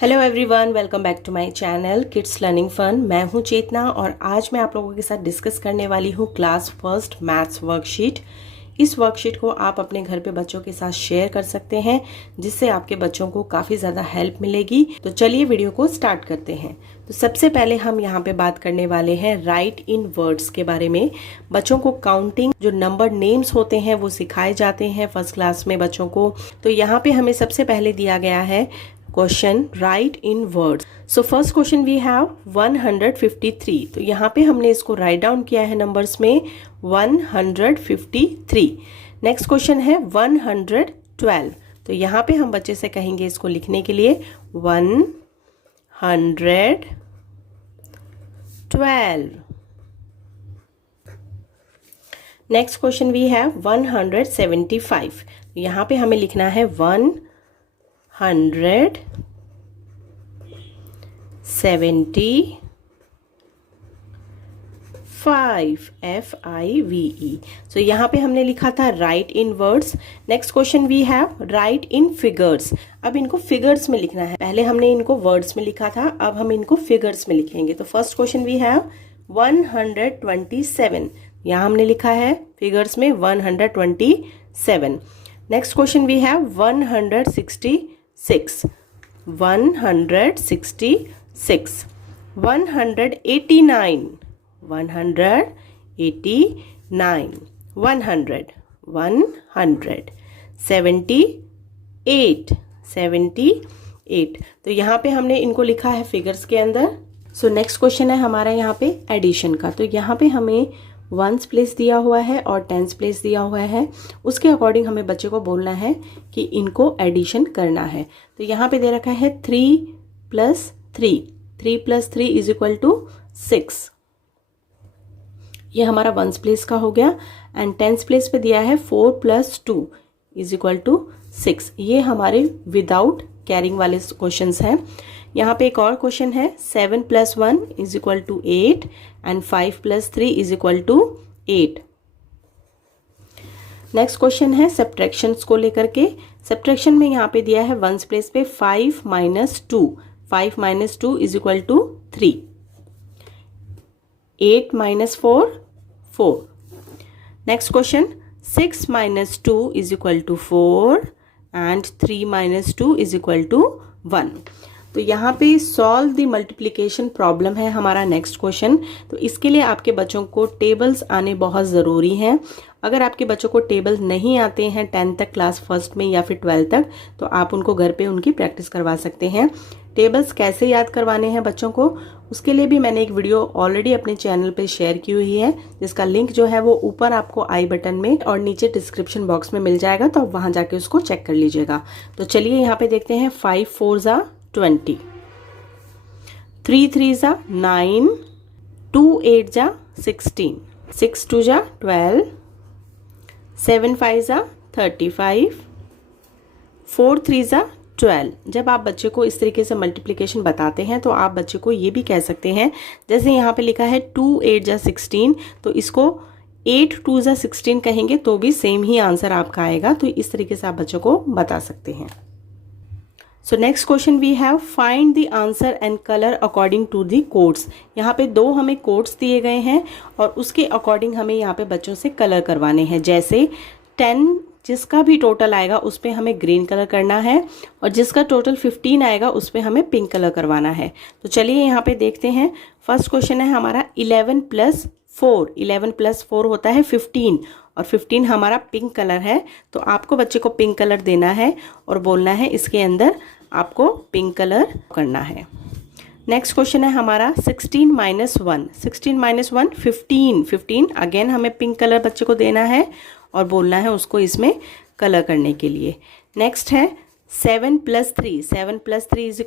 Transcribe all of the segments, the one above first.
Hello everyone, welcome back to my channel kids learning fun. मैं हूं चेतना और आज मैं आप लोगों के साथ डिस्कस करने वाली हूं क्लास फर्स्ट मैथ्स वर्कशीट। इस वर्कशीट को आप अपने घर पे बच्चों के साथ शेयर कर सकते हैं, जिससे आपके बच्चों को काफ़ी ज़्यादा हेल्प मिलेगी। तो चलिए वीडियो को स्टार्ट करते हैं। तो सबसे पहले हम यहाँ पे बात करने वाले हैं राइट इन वर्ड्स के बारे में। बच्चों को काउंटिंग जो नंबर नेम्स होते हैं वो सिखाए जाते हैं फर्स्ट क्लास में बच्चों को। तो यहाँ पे हमें सबसे पहले दिया गया है question write in words. So first question we have 153। तो यहाँ पे हमने इसको राइट डाउन किया है नंबर्स में 153। नेक्स्ट क्वेश्चन है 112। तो यहाँ पे हम बच्चे से कहेंगे इसको लिखने के लिए 112। Next question we have 175। यहाँ पे हमें लिखना है 175 FIVE। सो यहाँ पे हमने लिखा था write in words. Next question we have write in figures. अब इनको फिगर्स में लिखना है। पहले हमने इनको वर्ड्स में लिखा था, अब हम इनको फिगर्स में लिखेंगे। तो फर्स्ट क्वेश्चन वी हैव 127। यहाँ हमने लिखा है फिगर्स में 127। Next question we have 166। 166 189 189 100 78 78। तो यहाँ पे हमने इनको लिखा है फिगर्स के अंदर। सो नेक्स्ट क्वेश्चन है हमारा यहाँ पे एडिशन का। तो यहाँ पे हमें वंस प्लेस दिया हुआ है और टेंस प्लेस दिया हुआ है। उसके अकॉर्डिंग हमें बच्चे को बोलना है कि इनको एडिशन करना है। तो यहाँ पे दे रखा है 3 + 3 3 + 3 = 6। ये हमारा वंस प्लेस का हो गया। एंड टेंस प्लेस पे दिया है 4 + 2 = 6। ये हमारे विदाउट कैरिंग वाले क्वेश्चंस हैं। यहाँ पे एक और क्वेश्चन है 7 + 1 = 8 एंड 5 + 3 = 8। नेक्स्ट क्वेश्चन है सब्ट्रैक्शंस को लेकर के। सब्ट्रैक्शन में यहाँ पे दिया है वंस प्लेस पे 5 - 2 5 - 2 = 3। 8 - 4 4। Next question 6 - 2 = 4 and 3 - 2 = 1। तो यहाँ पे सॉल्व द मल्टीप्लिकेशन प्रॉब्लम है हमारा नेक्स्ट क्वेश्चन। तो इसके लिए आपके बच्चों को टेबल्स आने बहुत ज़रूरी हैं। अगर आपके बच्चों को टेबल नहीं आते हैं 10th तक, क्लास फर्स्ट में या फिर 12th तक, तो आप उनको घर पे उनकी प्रैक्टिस करवा सकते हैं। टेबल्स कैसे याद करवाने हैं बच्चों को, उसके लिए भी मैंने एक वीडियो ऑलरेडी अपने चैनल पे शेयर की हुई है, जिसका लिंक जो है वो ऊपर आपको आई बटन में और नीचे डिस्क्रिप्शन बॉक्स में मिल जाएगा। तो आप वहाँ जाके उसको चेक कर लीजिएगा। तो चलिए यहाँ पे देखते हैं 5 × 4 = 20, 3 × 3 = 9, 2 × 8 = 16, 6 × 2 = 12, 7 × 5 = 35, 4 × 3 = 12। जब आप बच्चे को इस तरीके से मल्टीप्लिकेशन बताते हैं तो आप बच्चे को ये भी कह सकते हैं, जैसे यहाँ पे लिखा है 2 × 8 = 16, तो इसको 8 × 2 = 16 कहेंगे तो भी सेम ही आंसर आपका आएगा। तो इस तरीके से आप बच्चों को बता सकते हैं। So next question we have find the answer and colour according to the codes. यहाँ पे 2 हमें कोड्स दिए गए हैं और उसके अकॉर्डिंग हमें यहाँ पे बच्चों से कलर करवाने हैं। जैसे 10 जिसका भी टोटल आएगा उस पर हमें ग्रीन कलर करना है और जिसका टोटल 15 आएगा उस पर हमें पिंक कलर करवाना है। तो चलिए यहाँ पे देखते हैं। फर्स्ट क्वेश्चन है हमारा 11 + 4। 11 + 4 होता है 15 और 15 हमारा पिंक कलर है। तो आपको बच्चे को पिंक कलर देना है और बोलना है इसके अंदर आपको पिंक कलर करना है। नेक्स्ट क्वेश्चन है हमारा 16 - 1। 16 - 1 15। 15 अगेन हमें पिंक कलर बच्चे को देना है और बोलना है उसको इसमें कलर करने के लिए। नेक्स्ट है 7 + 3। 7 + 3 =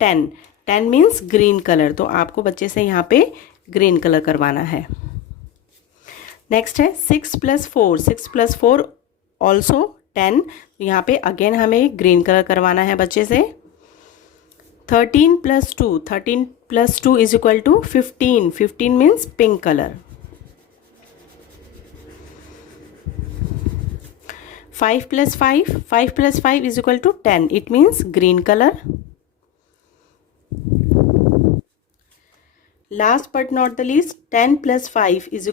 10। 10 मीन्स ग्रीन कलर, तो आपको बच्चे से यहाँ पे ग्रीन कलर करवाना है। नेक्स्ट है 6 + 4। 6 + 4 ऑल्सो 10। यहाँ पे अगेन हमें ग्रीन कलर करवाना है बच्चे से। 13 + 2। 13 + 2 = 15। 15 means pink colour. 5 + 5 is equal to 10. It means green color. Last but not the least 10 + 5 =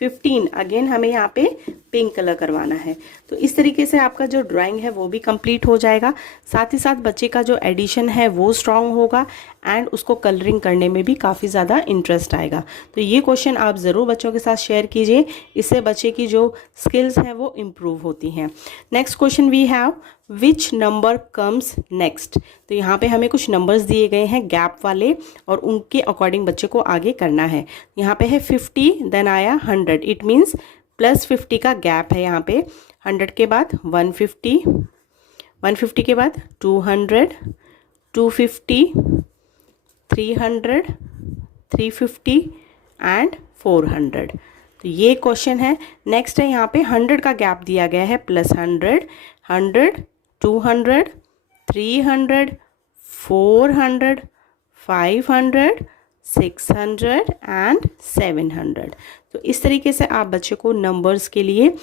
15। Again हमें यहाँ पे पिंक कलर करवाना है। तो इस तरीके से आपका जो ड्राइंग है वो भी कंप्लीट हो जाएगा। साथ ही साथ बच्चे का जो एडिशन है वो स्ट्रांग होगा एंड उसको कलरिंग करने में भी काफ़ी ज़्यादा इंटरेस्ट आएगा। तो ये क्वेश्चन आप ज़रूर बच्चों के साथ शेयर कीजिए, इससे बच्चे की जो स्किल्स हैं वो इम्प्रूव होती हैं। Next question we have which number comes next. तो यहाँ पे हमें कुछ नंबर्स दिए गए हैं गैप वाले और उनके अकॉर्डिंग बच्चे को आगे करना है। यहाँ पे है 50, देन आया 100, इट मीन्स +50 का गैप है यहाँ पे। 100 के बाद 150, 150 के बाद 200, 250, 300, 350 एंड 400। तो ये क्वेश्चन है। नेक्स्ट है यहाँ पे 100 का गैप दिया गया है, +100, 100, 200, 300, 400, 500, 600 एंड 700। तो इस तरीके से आप बच्चे को नंबर्स के लिए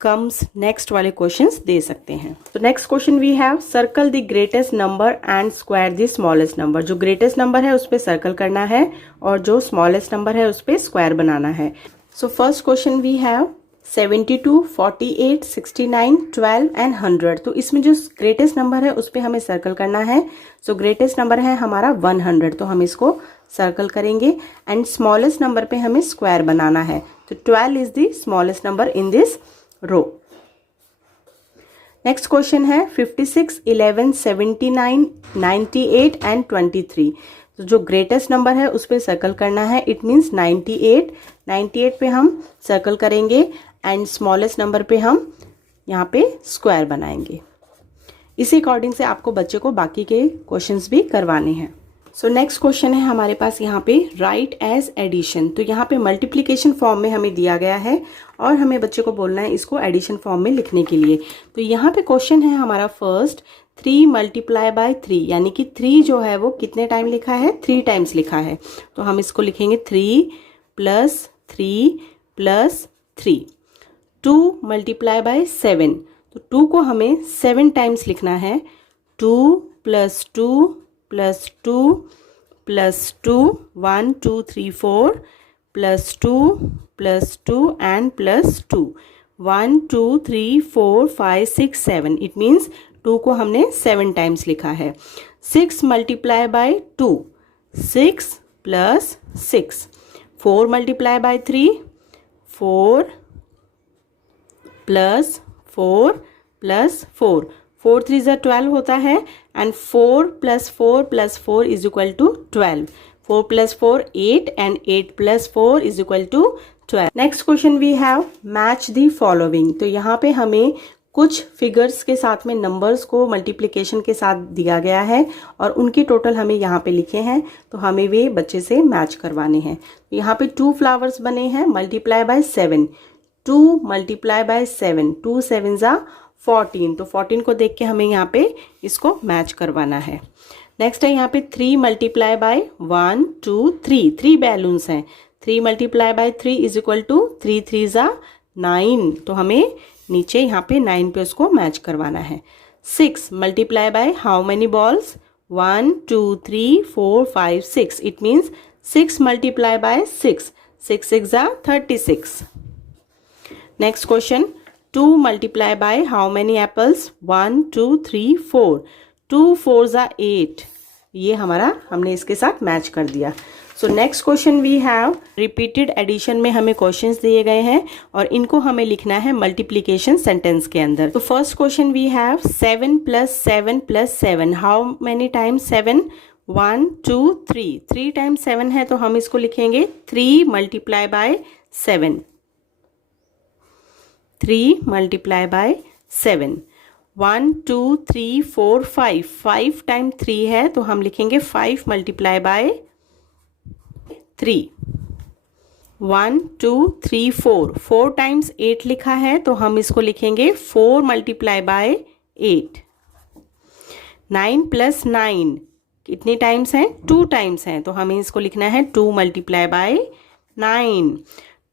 कम्स नेक्स्ट वाले क्वेश्चंस दे सकते हैं। तो next question we have circle the greatest number and square the smallest number. जो ग्रेटेस्ट नंबर है उस पर सर्कल करना है और जो स्मॉलेस्ट नंबर है उस पर स्क्वायर बनाना है। So first question we have 72, 48, 69, 12 and 100। तो इसमें जो ग्रेटेस्ट नंबर है उस पर हमें सर्कल करना है। सो ग्रेटेस्ट नंबर है हमारा 100, तो हम इसको सर्कल करेंगे एंड स्मॉलेस्ट नंबर पे हमें स्क्वायर बनाना है। तो 12 is the smallest number in this row. Next question है 56, 11, 79, 98 एंड 23। तो जो ग्रेटेस्ट नंबर है उस पर सर्कल करना है, इट मीन्स 98। 98 पे हम सर्कल करेंगे एंड स्मॉलेस्ट नंबर पे हम यहाँ पे स्क्वायर बनाएंगे। इसी अकॉर्डिंग से आपको बच्चे को बाकी के क्वेश्चंस भी करवाने हैं। सो नेक्स्ट क्वेश्चन है हमारे पास यहाँ पे राइट एज एडिशन। तो यहाँ पे मल्टीप्लिकेशन फॉर्म में हमें दिया गया है और हमें बच्चे को बोलना है इसको एडिशन फॉर्म में लिखने के लिए। तो यहाँ पे क्वेश्चन है हमारा फर्स्ट 3 × 3, यानी कि 3 जो है वो कितने टाइम लिखा है, 3 टाइम्स लिखा है। तो हम इसको लिखेंगे 3 + 3 + 3। 2 × 7, तो 2 को हमें 7 टाइम्स लिखना है। 2 + 2 + 2 + 2, 1 2 3 4 + 2 + 2 एंड +2, 1 2 3 4 5 6 7। इट मीन्स 2 को हमने 7 टाइम्स लिखा है। 6 × 2, 6 + 6। 4 × 3, 4 + 4 + 4, 4 3 = 12 होता है and 4 + 4 + 4 = 12। 4 + 4 8 and 8 + 4 = 12। Next question we have match the following. तो यहाँ पे हमें कुछ फिगर्स के साथ में नंबर्स को मल्टीप्लिकेशन के साथ दिया गया है और उनकी टोटल हमें यहाँ पे लिखे हैं, तो हमें वे बच्चे से मैच करवाने हैं। तो यहाँ पे 2 फ्लावर्स बने हैं, मल्टीप्लाई बाय 7। 2 × 7, 2 7 = 14। तो 14 को देख के हमें यहाँ पे इसको मैच करवाना है। नेक्स्ट है यहाँ पे 3 × 1 2 3, 3 बैलून्स हैं। 3 × 3 = 3 3 = 9। तो हमें नीचे यहाँ पे 9 पे उसको मैच करवाना है। 6 × how many balls, 1 2 3 4 5 6। It means 6 × 6, 6 6 = 36। Next question 2 × how many apples, 1 2 3 4। 2 4 = 8। ये हमारा हमने इसके साथ मैच कर दिया। So next question we have repeated addition में हमें क्वेश्चंस दिए गए हैं और इनको हमें लिखना है मल्टीप्लिकेशन सेंटेंस के अंदर। तो first question we have 7 + 7 + 7। How many times 7, 1 2 3। 3 times 7 है तो हम इसको लिखेंगे 3 × 7। 3 × 7। 1 2 3 4 5। 5 टाइम 3 है तो हम लिखेंगे 5 × 3। 1 2 3 4। 4 टाइम्स 8 लिखा है तो हम इसको लिखेंगे 4 × 8। 9 + 9 कितने टाइम्स हैं, 2 टाइम्स हैं तो हमें इसको लिखना है 2 × 9।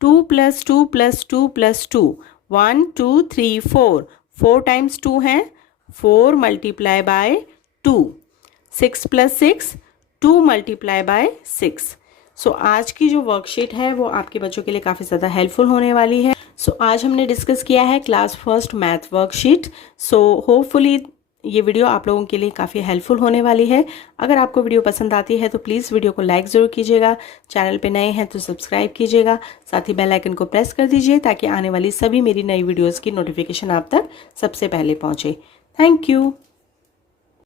2 + 2 + 2 + 2, 1 2 3 4। 4 टाइम्स 2 हैं, 4 × 2। 6 + 6, 2 × 6। सो आज की जो वर्कशीट है वो आपके बच्चों के लिए काफ़ी ज़्यादा हेल्पफुल होने वाली है। सो आज हमने डिस्कस किया है class first math worksheet. So hopefully ये वीडियो आप लोगों के लिए काफ़ी हेल्पफुल होने वाली है। अगर आपको वीडियो पसंद आती है तो प्लीज़ वीडियो को लाइक ज़रूर कीजिएगा, चैनल पे नए हैं तो सब्सक्राइब कीजिएगा, साथ ही बेल आइकन को प्रेस कर दीजिए ताकि आने वाली सभी मेरी नई वीडियोज़ की नोटिफिकेशन आप तक सबसे पहले पहुँचे। Thank you.